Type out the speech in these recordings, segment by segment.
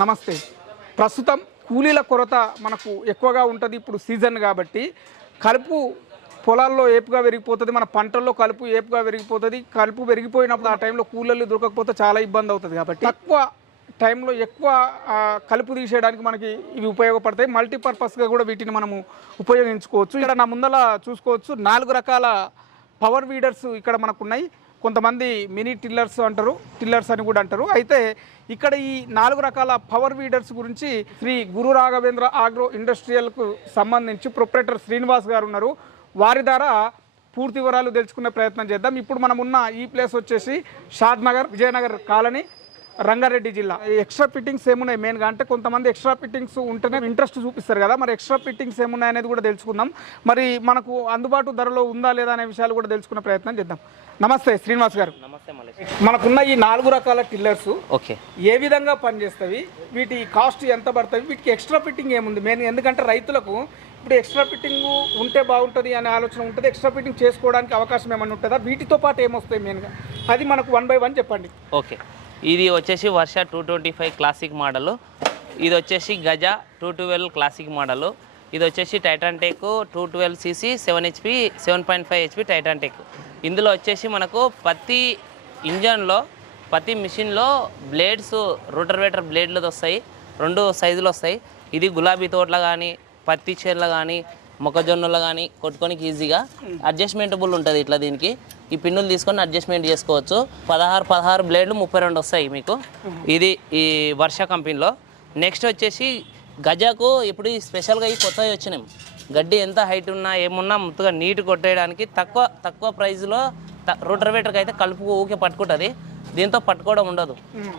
నమస్తే. ప్రస్తుతం కూలీల కొరత మనకు ఎక్కువగా ఉంటుంది ఇప్పుడు సీజన్ కాబట్టి కలుపు పొలాల్లో ఏపుగా పెరిగిపోతుంది మన పంటల్లో కలుపు ఏపుగా పెరిగిపోతుంది కలుపు పెరిగిపోయినప్పుడు ఆ టైంలో కూలీలు దొరకకపోతే చాలా ఇబ్బంది అవుతుంది కాబట్టి తక్కువ టైంలో ఎక్కువ కలుపు తీసేయడానికి మనకి ఇవి ఉపయోగపడతాయి. మల్టీపర్పస్గా కూడా వీటిని మనము ఉపయోగించుకోవచ్చు. ఇక్కడ నా ముందల చూసుకోవచ్చు. నాలుగు రకాల పవర్ వీడర్స్ ఇక్కడ మనకు ఉన్నాయి కొంతమంది మినీ టిల్లర్స్ అంటారు టిల్లర్స్ అని కూడా అంటారు. అయితే ఇక్కడ ఈ నాలుగు రకాల పవర్ వీడర్స్ గురించి శ్రీ గురు రాఘవేంద్ర ఆగ్రో ఇండస్ట్రియల్కు సంబంధించి ప్రొపరేటర్ శ్రీనివాస్ గారు ఉన్నారు. వారి ద్వారా పూర్తి వివరాలు తెలుసుకునే ప్రయత్నం చేద్దాం. ఇప్పుడు మనం ఉన్న ఈ ప్లేస్ వచ్చేసి షాద్ నగర్ విజయనగర్ కాలనీ. రంగారెడ్డి జిల్లా. ఎక్స్ట్రా ఫిట్టింగ్స్ ఏమున్నాయి? మెయిన్గా అంటే కొంతమంది ఎక్స్ట్రా ఫిట్టింగ్స్ ఉంటేనే ఇంట్రెస్ట్ చూపిస్తారు కదా. మరి ఎక్స్ట్రా ఫిట్టింగ్స్ ఏమున్నాయి అనేది కూడా తెలుసుకుందాం. మరి మనకు అందుబాటు ధరలో ఉందా లేదా అనే విషయాలు కూడా తెలుసుకునే ప్రయత్నం చేద్దాం. నమస్తే శ్రీనివాస్ గారు. నమస్తే మలేష్ మనకున్న ఈ నాలుగు రకాల టిల్లర్స్ ఓకే. ఏ విధంగా పనిచేస్తాయి? వీటి కాస్ట్ ఎంత పడుతుంది వీటికి ఎక్స్ట్రా ఫిట్టింగ్ ఏముంది? మెయిన్ ఎందుకంటే రైతులకు ఇప్పుడు ఎక్స్ట్రా ఫిట్టింగ్ ఉంటే బాగుంటుంది అనే ఆలోచన ఉంటుంది. ఎక్స్ట్రా ఫిట్టింగ్ చేసుకోవడానికి అవకాశం ఏమైనా ఉంటుందా? వీటితో పాటు ఏమొస్తాయి మెయిన్గా అది మనకు వన్ బై వన్ చెప్పండి. ఓకే. ఇది వచ్చేసి Varsha two twenty five classic model. ఇది వచ్చేసి Gaja two twelve classic model. ఇది వచ్చేసి Titan tech two twelve CC seven HP seven point five HP Titan tech. ఇందులో వచ్చేసి మనకు ప్రతి ఇంజన్లో ప్రతి మిషన్లో బ్లేడ్స్ రోటర్వేటర్ బ్లేడ్లు వస్తాయి. రెండు సైజులు వస్తాయి. ఇది గులాబీ తోటలో కానీ పత్తి చీరలు కానీ మొక్కజొన్నలో కానీ కొట్టుకోనికి ఈజీగా అడ్జస్ట్మెంటబుల్ ఉంటుంది ఇట్లా దీనికి. ఈ పిన్నులు తీసుకొని అడ్జస్ట్మెంట్ చేసుకోవచ్చు. పదహారు పదహారు బ్లేడ్లు ముప్పై రెండు వస్తాయి మీకు. ఇది ఈ వర్ష కంపెనీలో. నెక్స్ట్ వచ్చేసి గజాకు ఇప్పుడు ఈ స్పెషల్గా ఈ కొత్తవి వచ్చినాయి. గడ్డి ఎంత హైట్ ఉన్నా ఏమున్నా ముత్తుగా నీట్ కొట్టేయడానికి తక్కువ తక్కువ ప్రైస్లో రోటర్వేటర్కి అయితే కలుపు ఊకే పట్టుకుంటుంది. దీంతో పట్టుకోవడం ఉండదు.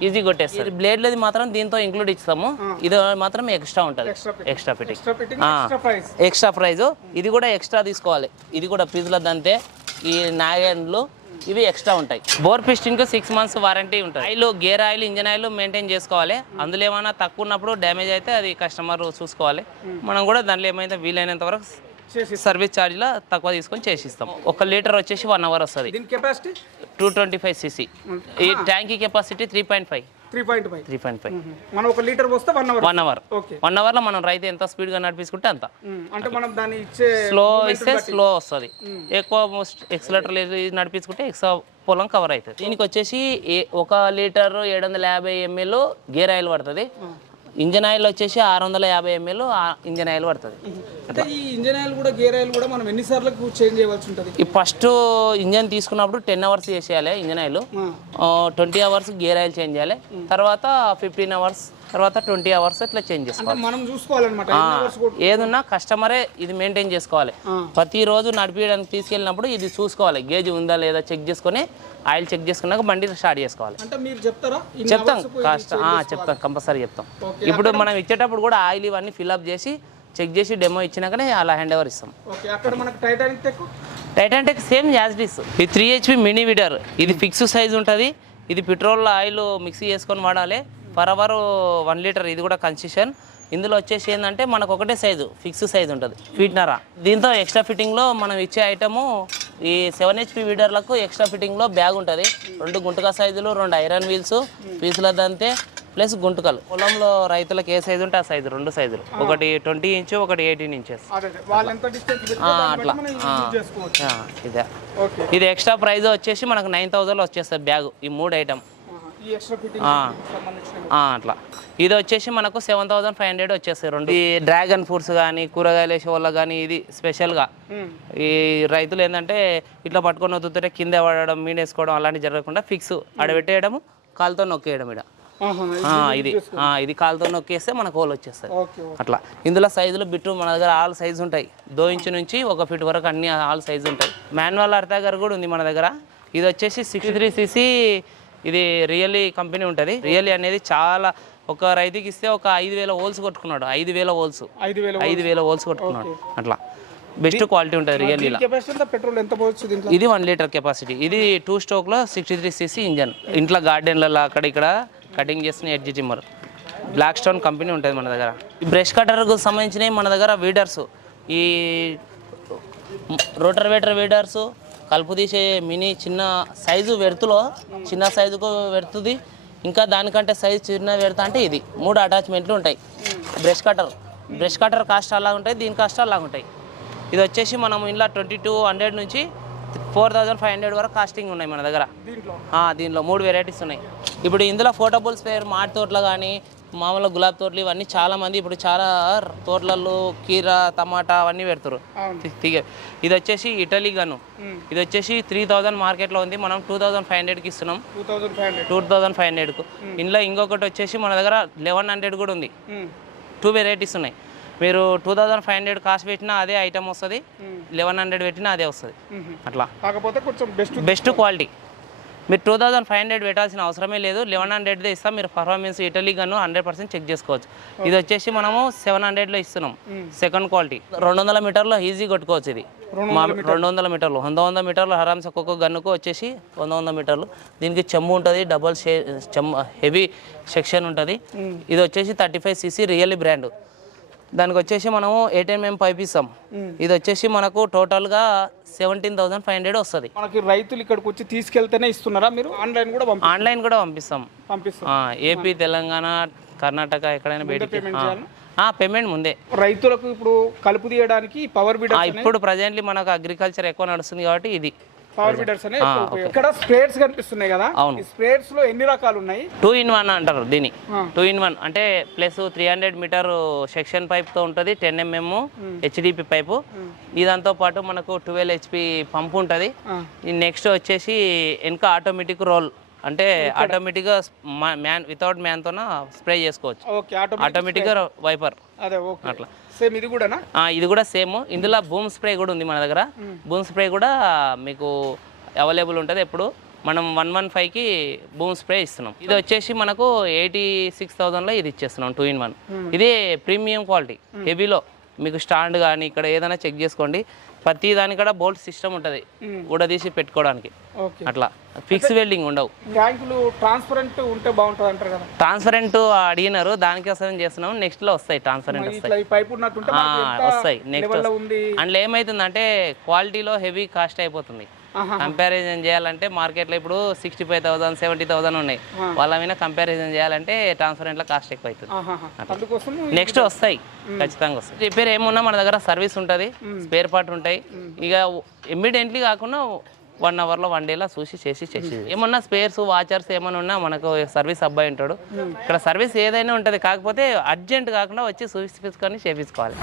ఈజీ కొట్టేస్తుంది బ్లేడ్లది మాత్రం దీంతో ఇంక్లూడ్ ఇస్తాము. ఇది మాత్రం ఎక్స్ట్రా ఉంటుంది. ఎక్స్ట్రా ఫిట్టింగ్ ఎక్స్ట్రా ప్రైజ్ ఇది కూడా ఎక్స్ట్రా తీసుకోవాలి. ఇది కూడా ఫీజుల దంతే ఈ నాగన్లు ఇవి ఎక్స్ట్రా ఉంటాయి. బోర్ పిస్టిన్కి సిక్స్ మంత్స్ వారంటీ ఉంటుంది. Oil gear oil engine oil maintain చేసుకోవాలి. అందులో ఏమైనా తక్కువ ఉన్నప్పుడు డ్యామేజ్ అయితే అది కస్టమర్ చూసుకోవాలి. మనం కూడా దాంట్లో ఏమైతే వీలైనంత వరకు సర్వీస్ ఛార్జ్లో తక్కువ తీసుకొని చేసిస్తాం ఒక లీటర్ వచ్చేసి వన్ అవర్ వస్తుంది. దీని capacity? Two twenty five CC ఈ ట్యాంకీ capacity three point five three point five three point five మనం ఒక లీటర్ పోస్తే one hour one hour okay. One అవర్లో మనం రైతు ఎంత స్పీడ్గా నడిపించుకుంటే అంత. అంటే మనం దాన్ని ఇచ్చే స్లో ఇస్తే స్లో వస్తుంది. ఎక్కువ ఎక్సలేటర్ నడిపించుకుంటే ఎక్స్ట్రా పొలం కవర్ అవుతుంది. దీనికి వచ్చేసి ఒక లీటర్ ఏడు వందల యాభై ఎంఎల్ గేర్ ఆయిల్ పడుతుంది. ఇంజన్ ఆయిల్ వచ్చేసి ఆరు వందల యాభై ఎంఎల్ ఇంజన్ ఆయిల్ పడుతుంది. అంటే ఈ ఇంజన్ ఆయిల్ కూడా గేర్ ఆయిల్ కూడా మనం ఎన్నిసార్లకు చేంజ్ చేయవలసి ఉంటుంది? ఈ ఫస్ట్ ఇంజన్ తీసుకున్నప్పుడు టెన్ అవర్స్ చేసేయాలి engine oil. Twenty hours gear oil change చేయాలి. తర్వాత ఫిఫ్టీన్ అవర్స్ తర్వాత ట్వంటీ అవర్స్ ఇట్లా చేంజ్ చేసుకోవాలి. ఏదున్నా కస్టమరే ఇది మెయింటైన్ చేసుకోవాలి. ప్రతిరోజు నడిపించడానికి తీసుకెళ్ళినప్పుడు ఇది చూసుకోవాలి. గేజ్ ఉందా లేదా చెక్ చేసుకొని ఆయిల్ చెక్ చేసుకున్నాక బండి స్టార్ట్ చేసుకోవాలి. చెప్తాం. కాస్ట్. చెప్తాం. కంపల్సరీ చెప్తాం. ఇప్పుడు మనం ఇచ్చేటప్పుడు కూడా ఆయిల్ ఇవన్నీ ఫిల్అప్ చేసి చెక్ చేసి డెమో ఇచ్చినాకనే అలా హ్యాండ్ ఓవర్ ఇస్తాం Titan tech same as this ఇది త్రీ హెచ్పి మినీ వీడర్ ఇది ఫిక్స్ సైజ్ ఉంటుంది. ఇది పెట్రోల్ ఆయిల్ మిక్సీ చేసుకొని వాడాలి. పర్ అవర్ వన్ లీటర్ ఇది కూడా కన్సిషన్. ఇందులో వచ్చేసి ఏంటంటే మనకు ఒకటే సైజు ఫిక్స్ సైజ్ ఉంటుంది. ఫిట్నరా దీంతో ఎక్స్ట్రా ఫిట్టింగ్లో మనం ఇచ్చే ఐటము ఈ సెవెన్ హెచ్పి వీడర్లకు ఎక్స్ట్రా ఫిట్టింగ్లో బ్యాగ్ ఉంటుంది. రెండు గుంటక సైజులు రెండు ఐరన్ వీల్స్ పీసుల దంతే ప్లస్ గుంటకలు. పొలంలో రైతులకు ఏ సైజు ఉంటే ఆ సైజు రెండు సైజులు. ఒకటి ట్వంటీ ఇంచు ఒకటి ఎయిటీన్ ఇంచెస్. అట్లా. ఇదే. ఇది ఎక్స్ట్రా ప్రైస్ వచ్చేసి మనకు నైన్ థౌజండ్లో వచ్చేస్తుంది బ్యాగ్ ఈ మూడు ఐటమ్. అట్లా. ఇది వచ్చేసి మనకు సెవెన్ థౌసండ్ ఫైవ్ హండ్రెడ్ వచ్చేస్తాయి రెండు. ఈ డ్రాగన్ ఫ్రూట్స్ కానీ కూరగాయలు వేసే వాళ్ళకి కానీ ఇది స్పెషల్గా ఈ రైతులు ఏంటంటే ఇట్లా పట్టుకొని వద్దుతుంటే కింద పడడం మీనేసుకోవడం అలాంటివి జరగకుండా ఫిక్స్ ఆడబెట్టేయడము కాలుతో నొక్కేయడం ఇక్కడ ఇది ఇది కాలుతో నొక్కేస్తే మనకు హోల్ వచ్చేస్తుంది. అట్లా. ఇందులో సైజులు బిట్టు మన దగ్గర ఆల్ సైజు ఉంటాయి. దో ఇంచు నుంచి ఒక ఫీట్ వరకు అన్ని ఆల్ సైజు ఉంటాయి. మాన్యువల్ అర్థాగర్ కూడా ఉంది మన దగ్గర. ఇది వచ్చేసి సిక్స్టీ త్రీ సీసీ ఇది రియల్లీ కంపెనీ ఉంటుంది. రియల్లీ అనేది చాలా ఒక రైతుకి ఇస్తే ఒక ఐదు వేల హోల్స్ కొట్టుకున్నాడు. ఐదు వేల హోల్స్. ఐదు వేల హోల్స్. కొట్టుకున్నాడు. అట్లా. బెస్ట్ క్వాలిటీ ఉంటుంది ఎంత పెట్రోల్ ఎంత ఇది వన్ లీటర్ కెపాసిటీ. ఇది టూ స్టోక్లో సిక్స్టీ త్రీ సీసీ ఇంజన్. ఇంట్లో గార్డెన్లలో అక్కడ ఇక్కడ కటింగ్ చేసిన edge trimmer. Black stone company ఉంటుంది మన దగ్గర. ఈ బ్రష్ కట్టర్కు సంబంధించినవి మన దగ్గర వీడర్స్. ఈ రోటర్ వేటర్ వీడర్స్ కలుపు తీసే మినీ చిన్న సైజు వెడుతులో చిన్న సైజుకు వెడుతుంది ఇంకా దానికంటే సైజ్ చిన్న పెడతా అంటే ఇది. మూడు అటాచ్మెంట్లు ఉంటాయి. Brush cutter brush cutter cost అలా ఉంటాయి దీని కాస్ట్ అలా ఉంటాయి. ఇది వచ్చేసి మనం ఇంట్లో ట్వంటీ టూ హండ్రెడ్ నుంచి ఫోర్ థౌజండ్ ఫైవ్ హండ్రెడ్ వరకు కాస్టింగ్ ఉన్నాయి మన దగ్గర. దీంట్లో? మూడు వెరైటీస్ ఉన్నాయి. ఇప్పుడు ఇందులో ఫోటోబుల్ స్పేర్ మాడి తోటలు కానీ మామూలు గులాబీ తోటలు ఇవన్నీ చాలా మంది ఇప్పుడు చాలా తోటలలో కీర టమాటా అవన్నీ పెడతారు. ఇది వచ్చేసి ఇటలీ గను. ఇది వచ్చేసి త్రీ థౌజండ్ మార్కెట్లో ఉంది. మనం టూ థౌజండ్ ఫైవ్ హండ్రెడ్కి ఇస్తున్నాం. Two thousand five hundred two thousand five హండ్రెడ్కు ఇందులో ఇంకొకటి వచ్చేసి మన దగ్గర లెవెన్ హండ్రెడ్ కూడా ఉంది. టూ వెరైటీస్ ఉన్నాయి. మీరు two thousand five hundred cost పెట్టినా అదే ఐటమ్ వస్తుంది. లెవెన్ హండ్రెడ్ పెట్టినా అదే వస్తుంది. అట్లా. కాకపోతే కొంచెం బెస్ట్ బెస్ట్ క్వాలిటీ మీరు టూ థౌజండ్ ఫైవ్ హండ్రెడ్ పెట్టాల్సిన అవసరమే లేదు. లెవెన్ హండ్రెడ్దే ఇస్తాం మీరు performance Italy gun hundred percent check చేసుకోవచ్చు. ఇది వచ్చేసి మనము సెవెన్ హండ్రెడ్లో ఇస్తున్నాం. సెకండ్ క్వాలిటీ రెండు వందల మీటర్లో ఈజీ కొట్టుకోవచ్చు ఇది. మా రెండు వందల మీటర్లు. వంద వంద మీటర్లు హరామ్స్ ఒక్కొక్క గన్నుకు వచ్చేసి వంద వంద మీటర్లు. దీనికి చెమ్ము ఉంటుంది డబల్ షే చెమ్ము హెవీ సెక్షన్ ఉంటుంది. ఇది వచ్చేసి thirty five CC really brand దానికి వచ్చేసి మనము ఏటీఎంఎం పైప్ ఇస్తాం ఇది వచ్చేసి మనకు టోటల్గా సెవెంటీన్ థౌసండ్ ఫైవ్ హండ్రెడ్ వస్తుంది. మనకి రైతులు ఇక్కడికి వచ్చి తీసుకెళ్తేనే ఇస్తున్నారా మీరు? ఆన్లైన్ కూడా ఆన్లైన్ కూడా పంపిస్తాం. పంపిస్తారు ఆ, ఏపీ తెలంగాణ కర్ణాటక ఎక్కడైనా బయటికి పేమెంట్ ముందే. రైతులకు ఇప్పుడు కలుపు తీయడానికి పవర్ బీడర్స్ ఇప్పుడు ప్రజెంట్లీ మనకు అగ్రికల్చర్ ఎక్కువ నడుస్తుంది కాబట్టి ఇది. పవర్ అనే ఎక్కువ ఉపయోగం. ఇక్కడ స్ప్రేడ్స్ కనిపిస్తున్నాయి కదా అవును. స్ప్రేడ్స్లో ఎన్ని రకాలు ఉన్నాయి? టూ ఇన్ వన్ అంటారు దీన్ని. ఆ. టూ ఇన్ వన్ అంటే plus three hundred metre section పైప్తో ఉంటుంది టెన్ ఎంఎం హెచ్డిపి పైపు ఇదంతో పాటు మనకు ట్వెల్వ్ హెచ్పి పంప్ ఉంటుంది. నెక్స్ట్ వచ్చేసి వెనక ఆటోమేటిక్ రోల్ అంటే ఆటోమేటిక్గా మ్యాన్ వితౌట్ మ్యాన్తోన స్ప్రే చేసుకోవచ్చు. ఆటోమేటిక్ ఆటోమేటిక్గా వైపర్ అట్లా. సేమ్ ఇది కూడానా? ఇది కూడా సేమ్. ఇందులో బూమ్ స్ప్రే కూడా ఉంది మన దగ్గర. బూమ్ స్ప్రే కూడా మీకు అవైలబుల్ ఉంటుంది ఎప్పుడు. మనం వన్ వన్ ఫైవ్కి బూమ్ స్ప్రే ఇస్తున్నాం. ఇది వచ్చేసి మనకు ఎయిటీ సిక్స్ థౌజండ్లో ఇది ఇచ్చేస్తున్నాం టూ ఇన్ వన్. ఇది ప్రీమియం క్వాలిటీ హెవీలో. మీకు స్టాండ్ కానీ ఇక్కడ ఏదైనా చెక్ చేసుకోండి. ప్రతి దాని కూడా బోల్ట్ సిస్టమ్ ఉంటుంది. ఊడదీసి పెట్టుకోవడానికి. అట్లా. ఫిక్స్ వెల్డింగ్ ఉండవు. ట్యాంకులు ట్రాన్స్పరెంట్ ఉంటే బాగుంటుంది అంటారు కదా. ట్రాన్స్పరెంట్ అడిగినారు దానికోసం చేస్తున్నాం నెక్స్ట్లో వస్తాయి ట్రాన్స్పరెంట్ వస్తాయి. వస్తాయి నెక్స్ట్లో అందులో ఏమవుతుందంటే క్వాలిటీలో హెవీ కాస్ట్ అయిపోతుంది. కంపారిజన్ చేయాలంటే మార్కెట్లో ఇప్పుడు sixty five thousand seventy thousand ఉన్నాయి వాళ్ళ మీద కంపారిజన్ చేయాలంటే ట్రాన్స్పరెంట్లో కాస్ట్ ఎక్కువ అవుతుంది నెక్స్ట్ వస్తాయి. ఖచ్చితంగా వస్తాయి. రిపేర్ ఏమున్నా మన దగ్గర సర్వీస్ ఉంటుంది స్పేర్ పార్ట్ ఉంటాయి. ఇక ఇమ్మీడియట్లీ కాకుండా వన్ అవర్లో వన్ డేలో చూసి చేసి చేసి. ఏమన్నా స్పేర్స్ వాచర్స్ ఏమైనా ఉన్నా మనకు సర్వీస్ అబ్బాయి ఉంటాడు. ఇక్కడ సర్వీస్ ఏదైనా ఉంటుంది. కాకపోతే అర్జెంట్ కాకుండా వచ్చి చూపించుకొని చేపించుకోవాలి.